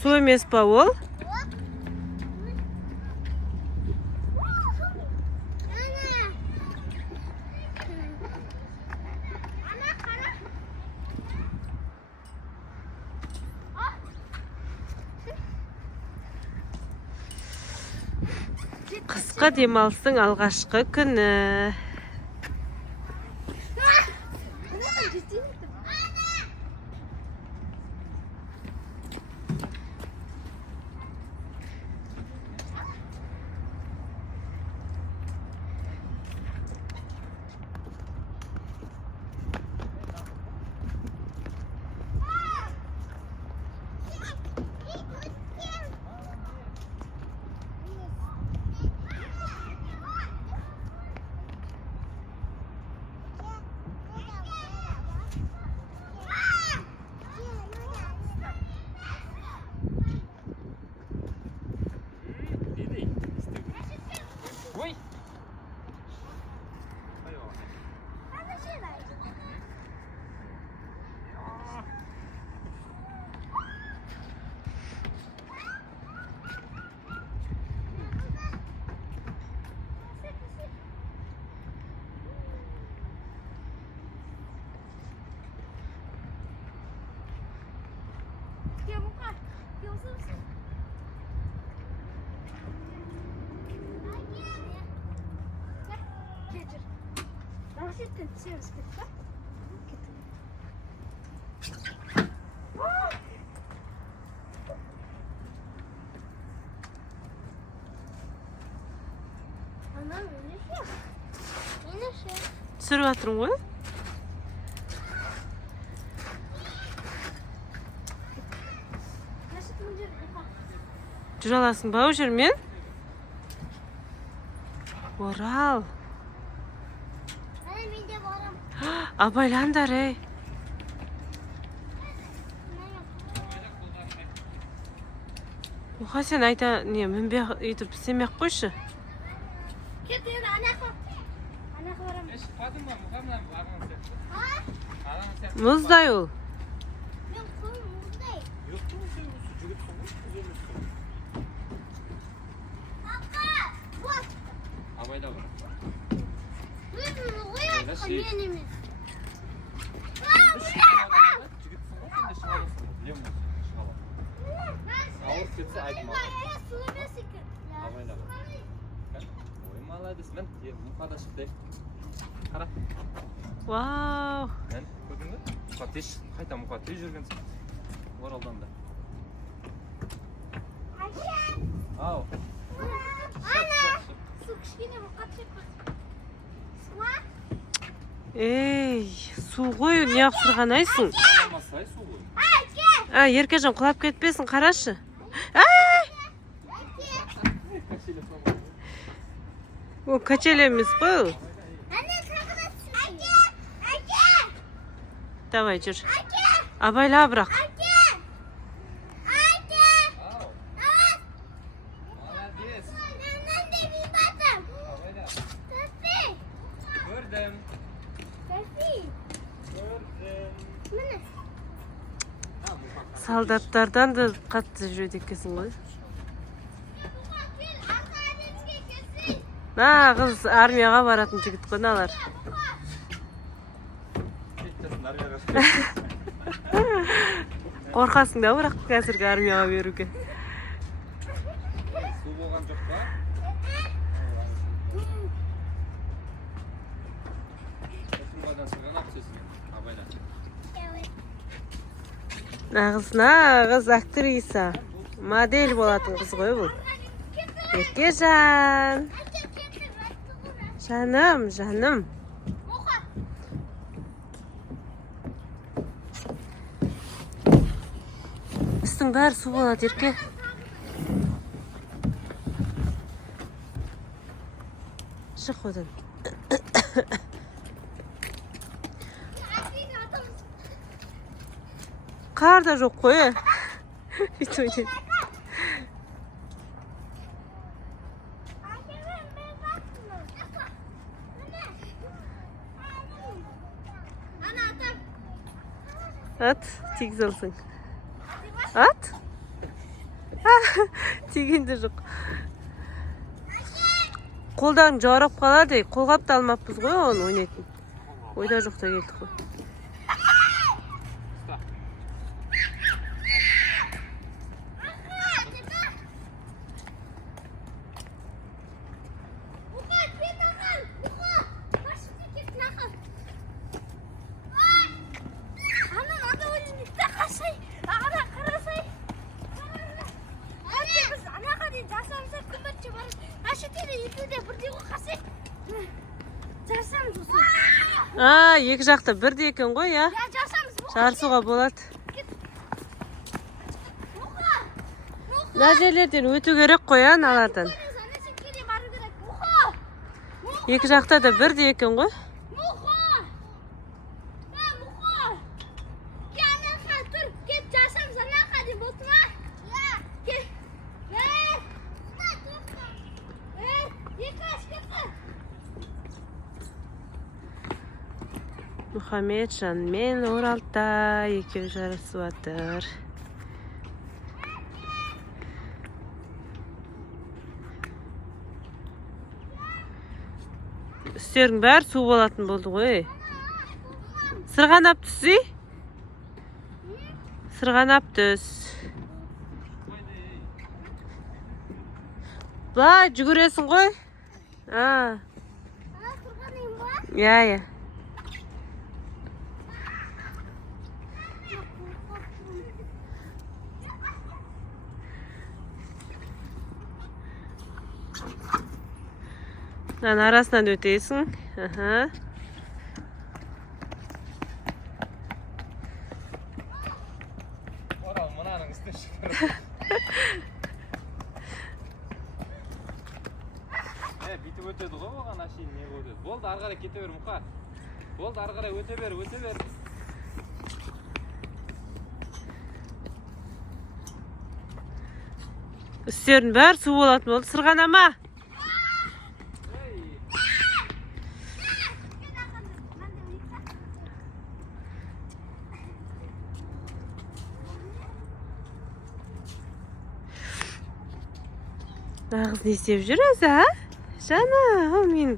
Su emes pa ol? Қысқы демалыстың алғашқы күні. Түсіріп жатырмын ғой. Жүре аласың ба жермен? Орал. Абайландар, ей. Оқа сен айта, не, мінбе етіп істемек қойшы. Мұздай ол. Абайда бар. Ауырып кетсе айтма. Абайда бар. Ой, молодец. Мен мұқада шықтайық. Қара. Вау. Мен көрдің бе? Мұқатеш, қайта мұқатеш жүргенсің. Оралдан да. Ау. Ей, су ғой, не апсырған айсың? Еркежан құлап кетпесін, қарашы. О, качелі емес қой. Давай, жүр. Абайла бірақ. Солдаттардан да қатты жүреді екенсің ғой. Нағыз армияға баратын жігіт қой алар. Қорқасың да бірақ қазіргі армияға беруге. Су болған жоқ па? Нағыз актриса. Модель болатын қыз ғой бұл. Еркежан. Жаным. Үстің бәрі су болады, ерке. Шық одан. Қар да жоқ қой. At, тигіз алсың. At. тиген де жоқ. Қолдан жарып қалады. Қолғап та алмаппыз ғой оны ойнайтын. Ойда жоқта келдік қой. Екі жақта бірде екен ғой, я? Жарысуға болады. Мына жерлерден өту керек қой, аналардан. Екі жақта да бірде екен ғой. Мұхаммеджан мен Оралта екеу жарысып жатыр. Үстердің бәрі су болатын болды ғой. Сырғанап түсі? Сырғанап түс. Былай жүгіресің ғой? Я. Арасынан өтесің. Орал, мынаның үстіне шықыр. Бүйтіп өтеді ғой, оған ашейін не болды. Болды, ары қарай кете бер, Мұқа. Болды, ары қарай өте бер. Үстердің бәрі су болатын болды. Сырғанама. Нағыз не істеп жүр өзі, Жана, мен.